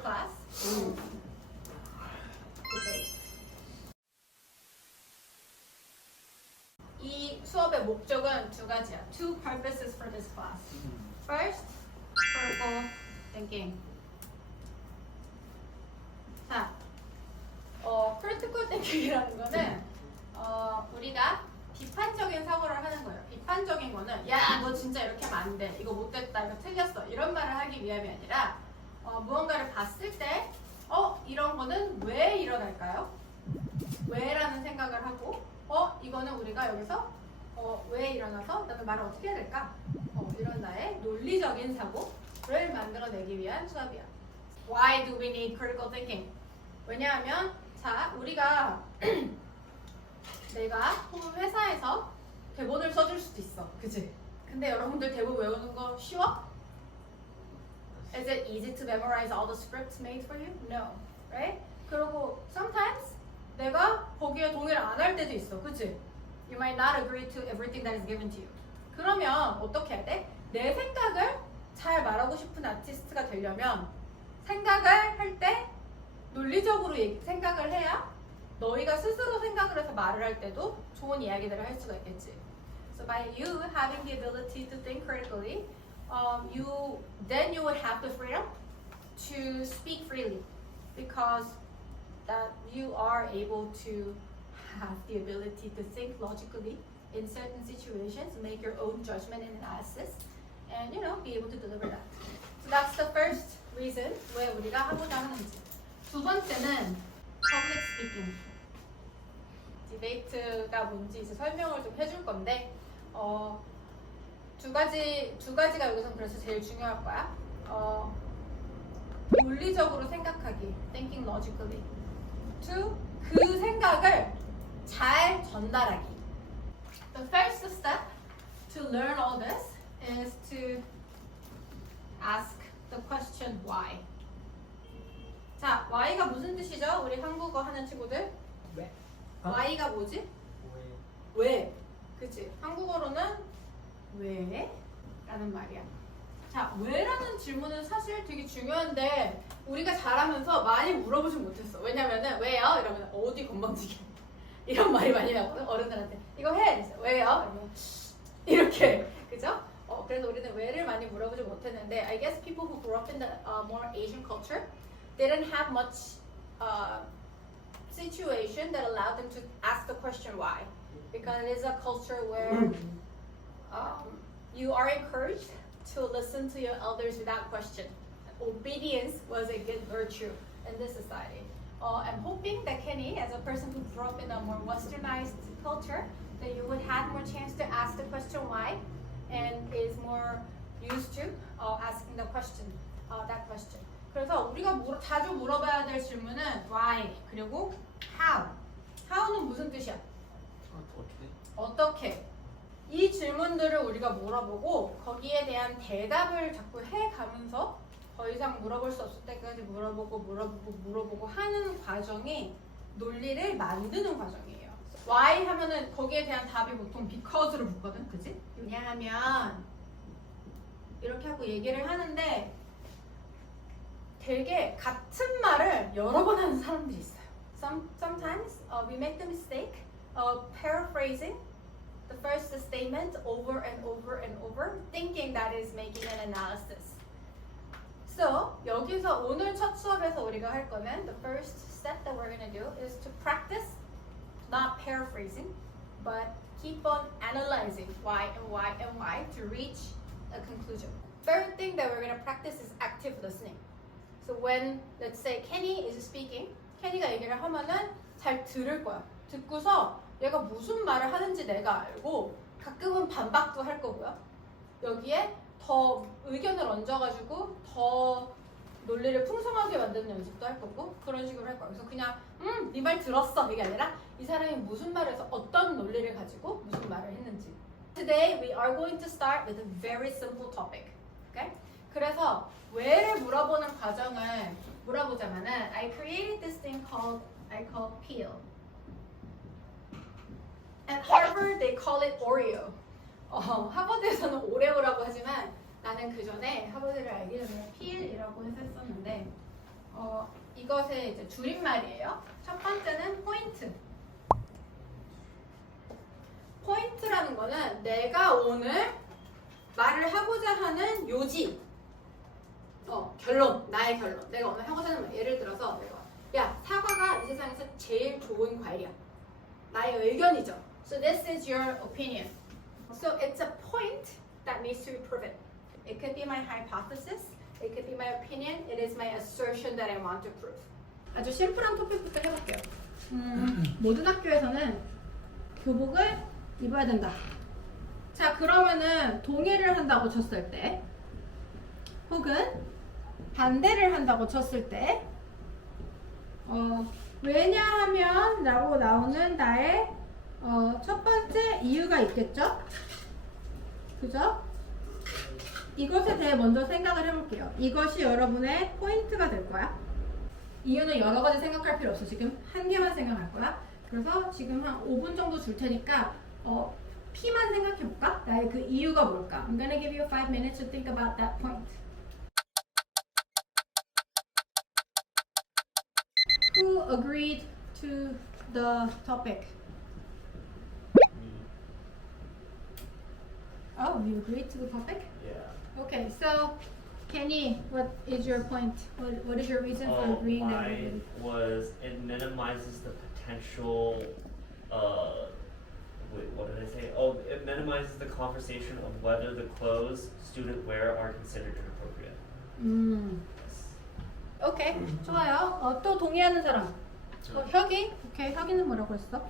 class. Debate. 이 수업의 목적은 두 가지야. Two purposes for this class. First, critical thinking. 자, critical thinking이라는 거는 우리가 비판적인 사고를 하는 거예요. 비판적인 거는 야, 너 진짜 이렇게 하면 안 돼. 이거 못됐다. 이거 틀렸어. 이런 말을 하기 위함이 아니라 무언가를 봤을 때 이런 거는 왜 일어날까요? 왜라는 생각을 하고 이거는 우리가 여기서 왜 일어나서 나는 말을 어떻게 해야 될까? 이런 나의 논리적인 사고를 만들어내기 위한 수업이야. Why do we need critical thinking? 왜냐하면 자, 우리가 내가 회사에서 대본을 써줄 수도 있어. 그치? 근데 여러분들 대본 외우는 거 쉬워? Is it easy to memorize all the scripts made for you? No. Right? 그리고 sometimes 내가 거기에 동의를 안 할 때도 있어. 그치? You might not agree to everything that is given to you. 그러면 어떻게 해야 돼? 내 생각을 잘 말하고 싶은 아티스트가 되려면 생각을 할 때 논리적으로 생각을 해야 너희가 스스로 생각을 해서 말을 할 때도 좋은 이야기들을 할 수가 있겠지. So by you having the ability to think critically, then you would have the freedom to speak freely because that you are able to have the ability to think logically in certain situations, make your own judgment and analysis, and be able to deliver that. So that's the first reason 왜 우리가 하고자 하는지. 두 번째는 public speaking. 디베이트가 뭔지 이제 설명을 좀 해줄 건데 두 가지가 여기서 그래서 제일 중요할 거야. 논리적으로 생각하기, thinking logically. Two, 그 생각을 잘 전달하기. The first step to learn all this is to ask the question why. 자, why가 무슨 뜻이죠? 우리 한국어 하는 친구들? 왜? why가 뭐지? 왜? 그치? 한국어로는 왜? 라는 말이야. 자, 왜라는 질문은 사실 되게 중요한데 우리가 잘하면서 많이 물어보지 못했어. 왜냐면은 왜요? 이러면 어디 건방지게 이런 말이 많이 나거든. 어른들한테 이거 해야 돼. 왜요? 이러면 이렇게 그죠? 그래서 우리는 왜를 많이 물어보지 못했는데 I guess people who grew up in the more Asian culture didn't have much situation that allowed them to ask the question why, because it is a culture where you are encouraged to listen to your elders without question. Obedience was a good virtue in this society. I'm hoping that Kenny, as a person who grew up in a more westernized culture, that you would have more chance to ask the question why, and is more used to asking the question, that question. 그래서 우리가 자주 물어봐야 될 질문은 why 그리고 how. how는 무슨 뜻이야? 어떻게? 이 질문들을 우리가 물어보고 거기에 대한 대답을 자꾸 해가면서 더 이상 물어볼 수 없을 때까지 물어보고 하는 과정이 논리를 만드는 과정이에요. Why 하면은 거기에 대한 답이 보통 because로 붙거든, 그치? 왜냐하면 이렇게 하고 얘기를 하는데 되게 같은 말을 여러 번 하는 사람들이 있어요. Sometimes we make the mistake of paraphrasing the first statement over and over and over, thinking that is making an analysis. So 여기서 오늘 첫 수업에서 우리가 할 거는 the first step that we're gonna do is to practice not paraphrasing, but keep on analyzing why and why and why to reach a conclusion. Third thing that we're gonna practice is active listening. So when let's say Kenny is speaking, Kenny가 얘기를 하면은 잘 들을 거야. 듣고서 얘가 무슨 말을 하는지 내가 알고 가끔은 반박도 할 거고요. 여기에 더 의견을 얹어가지고 더 논리를 풍성하게 만드는 연습도 할 거고 그런 식으로 할 거예요. 그래서 그냥 네 말 들었어 이게 아니라 이 사람이 무슨 말을 해서 어떤 논리를 가지고 무슨 말을 했는지. Today we are going to start with a very simple topic. Okay? 그래서 왜를 물어보는 과정을 물어보자면은 I created this thing I call peel. At Harvard they call it Oreo. 하버드에서는 오레오라고 하지만 나는 그 전에 하버드를 알기 전에 필이라고 했었는데 이것의 이제 줄임말이에요. 첫 번째는 포인트. 포인트라는 거는 내가 오늘 말을 하고자 하는 요지. 결론, 나의 결론. 내가 오늘 하고자 하는 말. 예를 들어서 야, 사과가 이 세상에서 제일 좋은 과일이야. 나의 의견이죠. So this is your opinion. So it's a point that needs to be proven. It could be my hypothesis. It could be my opinion. It is my assertion that I want to prove. 아주 심플한 토픽부터 해볼게요. 모든 학교에서는 교복을 입어야 된다. 자, 그러면은 동의를 한다고 쳤을 때, 혹은 반대를 한다고 쳤을 때, 왜냐하면 라고 나오는 나의 첫 번째 이유가 있겠죠? 그죠? 이것에 대해 먼저 생각을 해볼게요. 이것이 여러분의 포인트가 될 거야. 이유는 여러 가지 생각할 필요 없어. 지금 한 개만 생각할 거야. 그래서 지금 한 5분 정도 줄 테니까 P만 생각해볼까? 나의 그 이유가 뭘까? I'm gonna give you 5 minutes to think about that point. Who agreed to the topic? Oh, you agreed to the topic? Yeah. Okay, so Kenny, what is your point? What is your reason for agreeing that you Mine agreed? was it minimizes the potential. Wait, what did I say? Oh, it minimizes the conversation of whether the clothes student wear are considered inappropriate. 오케이, 좋아요. 또 동의하는 사람? 혁이? 오케이, 혁이는 뭐라고 했어?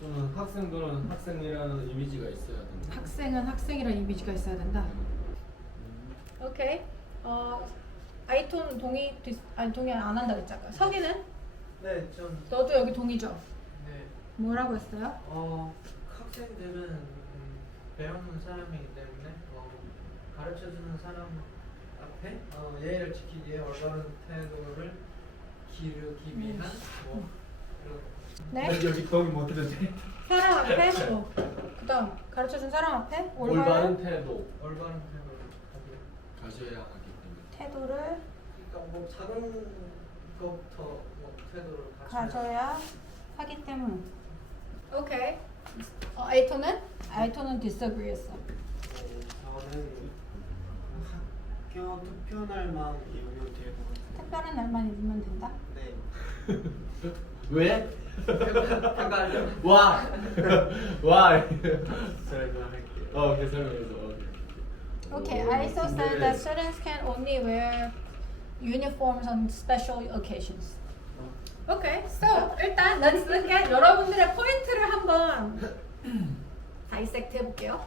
저는 학생들은 학생이라는 이미지가 있어야 된다. 학생은 학생이라는 이미지가 있어야 된다. 오케이. 아이톤 동의 안 한다고 했잖아. 석이는? 네, 좀 너도 여기 동의죠? 네. 뭐라고 했어요? 학생들은 배우는 사람이기 때문에 가르쳐주는 사람 앞에 예의를 지키기 위해 올바른 태도를 기르기 위한 뭐 그런. 네? 여기 동의 못 해도 사람 앞에 그다음 가르쳐준 사람 앞에 올바른 태도 올바른 태도를 가져야 하기 때문에. 태도를 그러니까 뭐 작은 것부터 뭐 태도를 가져야 하기 때문. 오케이. 아이톤은? 아이톤은 disagree했어. 저는 학교 투표 날만 입으면 될 것 같아요. 특별한 날만 입으면 된다. 네. 왜? 평가하려. 와. 와. 설명할게요. 오케이 설명해서. Okay, I also said that students can only wear uniforms on special occasions. Okay, so 일단 let's look at 여러분들의 포인트를 한번 다이섹트 해볼게요.